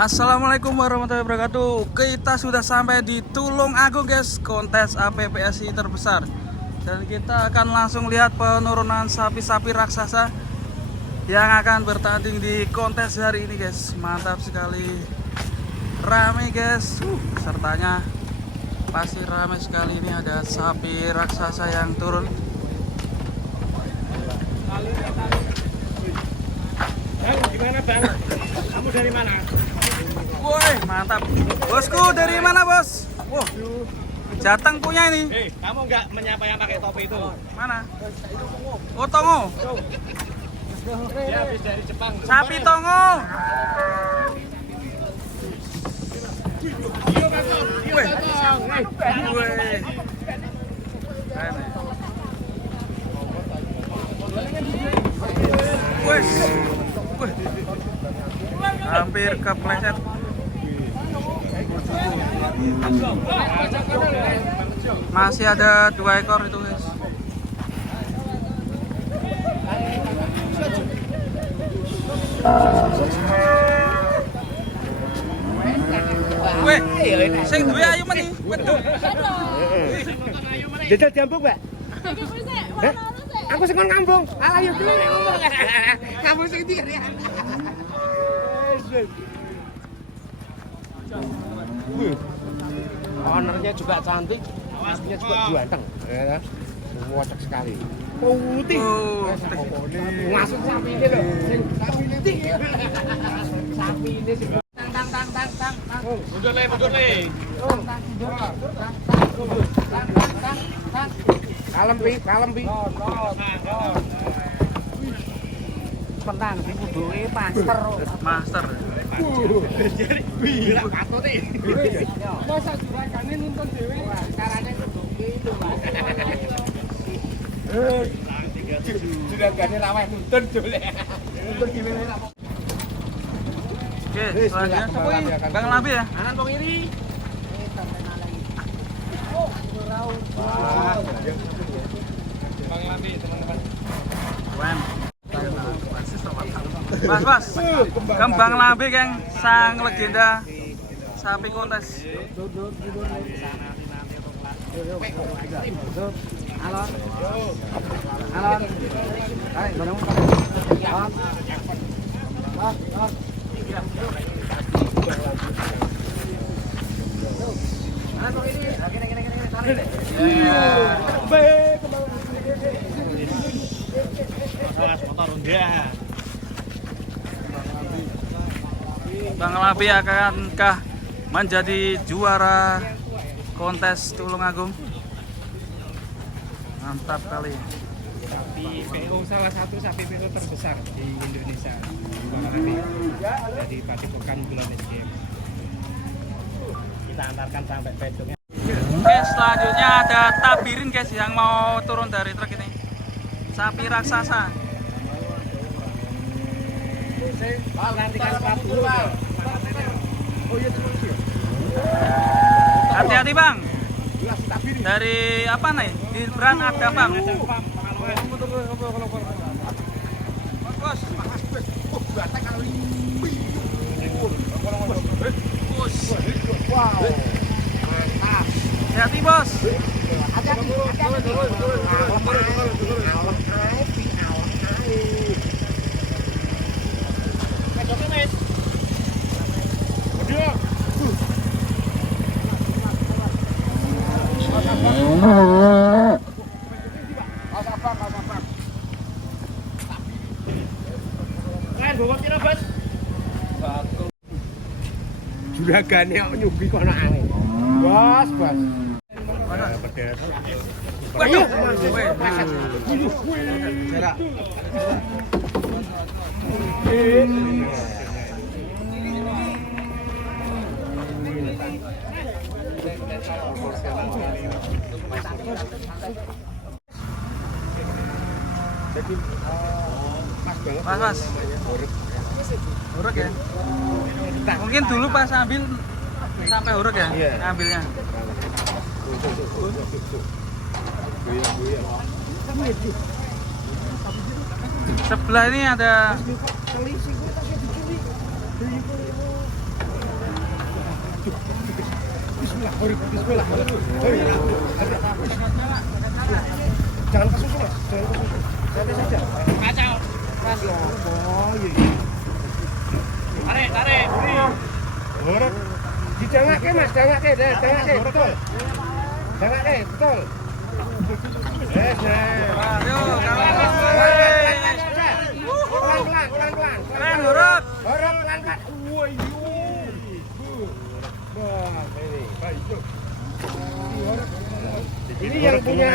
Assalamualaikum warahmatullahi wabarakatuh. Kita sudah sampai di Tulung Agung guys, kontes APPSI terbesar. Dan kita akan langsung lihat penurunan sapi-sapi raksasa yang akan bertanding di kontes hari ini guys. Mantap sekali, ramai guys. Sertanya pasti ramai sekali. Ini ada sapi raksasa yang turun. Gimana bang? Kamu dari mana? Woi, mantap. Bosku dari mana bos? Wah, Jateng punya ini. Kamu nggak menyapa yang pakai topi itu? Mana? Oh, Tongo. Dia habis dari Jepang. Sapi Tongo. Iyo kakak. Weh. Weh. Wes. Wih. Hampir kepleset. Masih ada 2 ekor itu guys. Weh, sing duwe ayu meni, wedhus. Jajal diambung, Mbak. Aku sing ngambung. Alah yo dhewe ngomong. Kamu sing ndi ya? Ownernya juga cantik, aslinya juga ganteng. Ya, wajak sekali. Putih. Masuk sapi ini loh. Sapi ini. Sapi ini sih. Tang. Mundur le. Kalem pi. Pentang sing kuduke Master. Jadi bilang patut nih. Masa juragane nuntun dhewe. Carane kuduke itu, Mas. Juragane raweh nuntun dolek. Nuntun dhewe ora apa. Oke, selanjutnya Bang Labi ya. Anan wong iri. Bang Labi, teman-teman. Mas, kembang lambe geng, sang legenda sapi kontes. Alon. Bang Labi akankah menjadi juara kontes Tulung Agung? Mantap kali. Sapi PO salah satu sapi PO terbesar di Indonesia. Jadi Padepokan bulan SDM. Kita antarkan sampai bedungnya. Oke, selanjutnya ada tabirin guys yang mau turun dari truk ini. Sapi raksasa. Nantikan sepatu dulu. Hati-hati bang. Dari apa nih? Di brand ada bang. Hati bos. Juragane kok nyubi kok ana angin. Bos. Waduh. Jarak. Jadi Mas. Urek ya. Mungkin dulu pas ambil sampai urek ya, ngambilnya. Sebelah ini ada Bismillah. Jangan ke susu, Mas. Jangan ke susu. Santai saja. Kacau. Oh, iya. Tarik, beri. Orang dijangake, Mas, jangake, betul. Jangake, betul. Yes, Ayo, kawan. Pelan-pelan. Keren, Horok. Horok pelan-pelan. Woi. Wah, ini. Ini yang punya